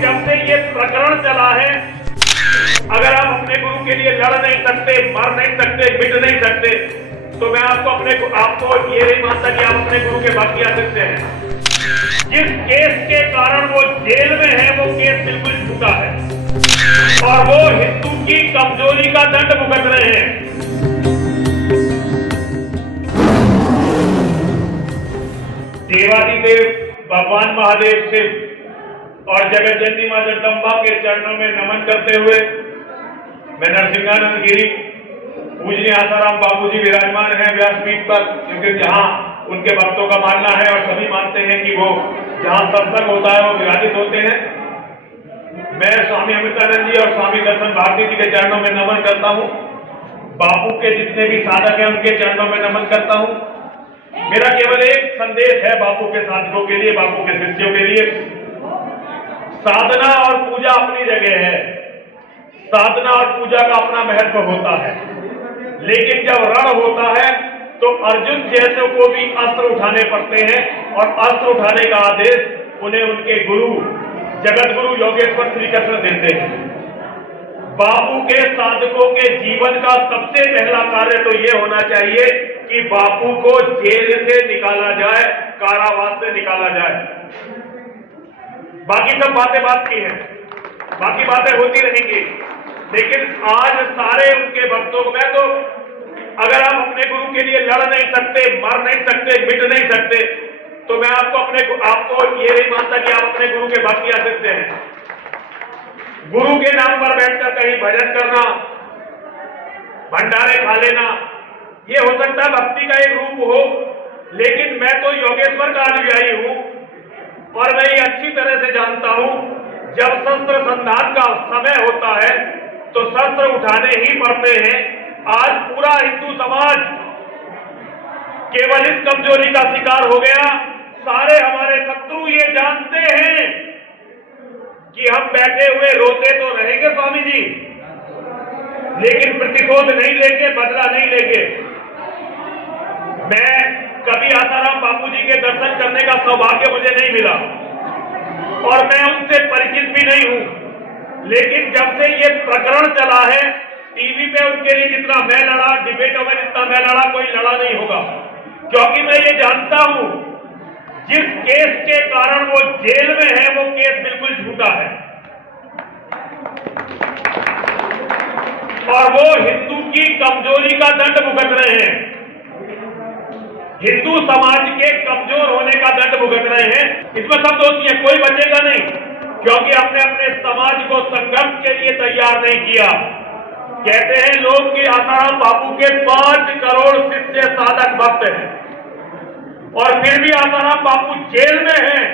लेकिन जब से ये प्रकरण चला है, अगर आप अपने गुरु के लिए लड़ नहीं सकते, मर नहीं सकते, मिट नहीं सकते, तो मैं आपको ये नहीं मानता कि आप अपने गुरु के भक्त आ सकते हैं। जिस केस के कारण वो जेल में है, वो केस बिल्कुल झूठा है और वो हिंदू की कमजोरी का दंड भुगत रहे हैं। देवादिदेव भगवान महादेव शिव और जगत जननी मां जगदंबा के चरणों में नमन करते हुए मैं नरसिंहानंद गिरी पूजनीय आसाराम बापूजी विराजमान हैं व्यासपीठ पर, क्योंकि जहां उनके भक्तों का मानना है और सभी मानते हैं कि वो जहां सत्संग होता है वो विराजित होते हैं। मैं स्वामी अमृतानंद जी और स्वामी दर्शन भारती जी के चरणों में नमन करता हूं। बापू के जितने भी साधक हैं उनके चरणों में नमन करता हूं। मेरा केवल एक संदेश है बापू के साधकों के लिए, बापू के शिष्यों के लिए। साधना और पूजा अपनी जगह है, साधना और पूजा का अपना महत्व होता है, लेकिन जब रण होता है तो अर्जुन जैसे को भी अस्त्र उठाने पड़ते हैं और अस्त्र उठाने का आदेश उन्हें उनके गुरु जगत गुरु योगेश्वर श्री कृष्ण देते हैं। बापू के साधकों के जीवन का सबसे पहला कार्य तो यह होना चाहिए कि बापू को जेल से निकाला जाए, कारावास से निकाला जाए। बाकी सब बातें बात की हैं, बाकी बातें होती रहेंगी, लेकिन आज सारे उनके भक्तों को, मैं तो अगर आप अपने गुरु के लिए लड़ नहीं सकते, मर नहीं सकते, मिट नहीं सकते, तो मैं आपको ये नहीं मानता कि आप अपने गुरु के भक्त आ सकते हैं। गुरु के नाम पर बैठकर कहीं भजन करना, भंडारे खा लेना, ये हो सकता है भक्ति का एक रूप हो, लेकिन मैं तो योगेश्वर का अनुयायी हूं और मैं ये अच्छी तरह से जानता हूं, जब शस्त्र संधान का समय होता है तो शस्त्र उठाने ही पड़ते हैं। आज पूरा हिंदू समाज केवल इस कमजोरी का शिकार हो गया। सारे हमारे शत्रु ये जानते हैं कि हम बैठे हुए रोते तो रहेंगे स्वामी जी, लेकिन प्रतिशोध नहीं लेंगे, बदला नहीं लेंगे। मैं कभी आसाराम बापूजी के दर्शन करने का सौभाग्य मुझे नहीं मिला और मैं उनसे परिचित भी नहीं हूं, लेकिन जब से ये प्रकरण चला है, टीवी पे उनके लिए जितना मैं लड़ा, डिबेटों में जितना मैं लड़ा, कोई लड़ा नहीं होगा, क्योंकि मैं ये जानता हूं जिस केस के कारण वो जेल में है, वो केस बिल्कुल झूठा है और वो हिंदू की कमजोरी का दंड भुगत रहे हैं, हिंदू समाज के कमजोर होने का दंड भुगत रहे हैं। इसमें सब दोषी है, कोई बचेगा नहीं, क्योंकि अपने अपने समाज को संघर्ष के लिए तैयार नहीं किया। कहते हैं लोग कि आसाराम बापू के 5 करोड़ शिष्य साधक भक्त हैं और फिर भी आसाराम बापू जेल में हैं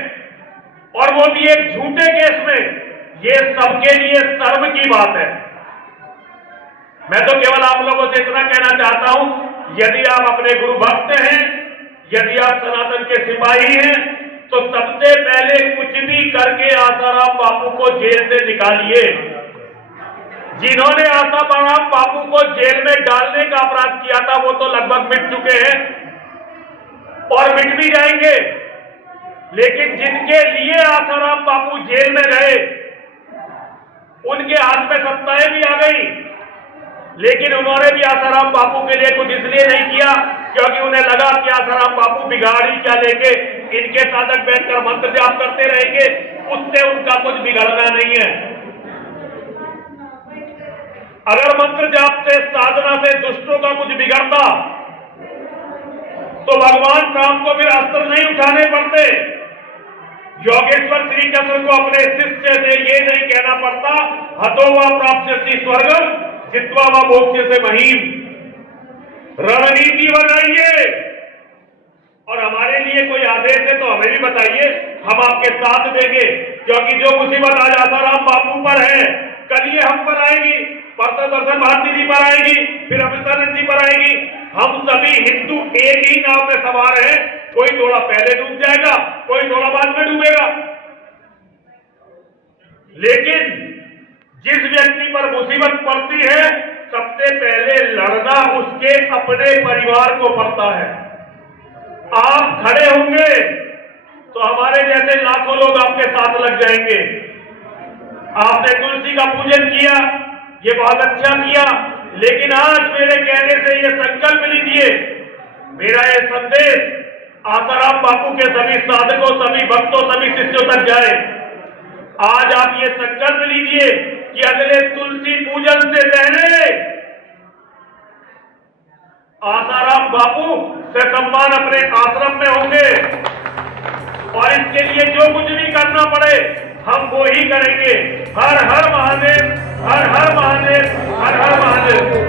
और वो भी एक झूठे केस में। ये सबके लिए शर्म की बात है। मैं तो केवल आप लोगों से इतना कहना चाहता हूं, यदि आप अपने गुरु भक्त हैं, यदि आप सनातन के सिपाही हैं, तो सबसे पहले कुछ भी करके आसाराम बापू को जेल से निकालिए। जिन्होंने आसाराम बापू को जेल में डालने का अपराध किया था वो तो लगभग मिट चुके हैं और मिट भी जाएंगे, लेकिन जिनके लिए आसाराम बापू जेल में गए उनके हाथ में सत्ताएं भी आ गई, लेकिन उन्होंने भी आसाराम बापू के लिए कुछ इसलिए नहीं किया क्योंकि उन्हें लगा कि आसाराम बापू बिगाड़ी क्या लेके इनके साधक बैठकर मंत्र जाप करते रहेंगे, उससे उनका कुछ बिगड़ना नहीं है। अगर मंत्र जाप से, साधना से दुष्टों का कुछ बिगड़ता तो भगवान राम को फिर अस्त्र नहीं उठाने पड़ते, योगेश्वर श्री कृष्ण को अपने शिष्य से ये नहीं कहना पड़ता हतो वा प्राप्स्यसि स्वर्गम जित्वा वा मोक्ष्यसे महीम। रणनीति बनाइए और हमारे लिए कोई आदेश है तो हमें भी बताइए, हम आपके साथ देंगे, क्योंकि जो मुसीबत आज आसाराम बापू पर है, कल ये हम पर आएगी, परसों दर्शन भारती जी पर आएगी, फिर अमृतानंद जी पर आएगी। हम सभी हिंदू एक ही नाव में सवार हैं, कोई थोड़ा पहले डूब जाएगा, कोई थोड़ा बाद में डूबेगा, लेकिन जिस व्यक्ति पर मुसीबत पड़ती है सबसे पहले लड़ना उसके अपने परिवार को पड़ता है। आप खड़े होंगे तो हमारे जैसे लाखों लोग आपके साथ लग जाएंगे, आपने तुलसी का पूजन किया, ये बहुत अच्छा किया, लेकिन आज मेरे कहने से ये संकल्प लीजिए, मेरा ये संदेश आसाराम बापू के सभी साधकों, सभी भक्तों, सभी शिष्यों तक जाए। आज आप ये संकल्प लीजिए कि अगले तुलसी पूजन से पहले आसाराम बापू से सम्मान अपने आश्रम में होंगे, और इसके लिए जो कुछ भी करना पड़े हम वो ही करेंगे। हर हर महादेव, हर हर महादेव, हर हर महादेव।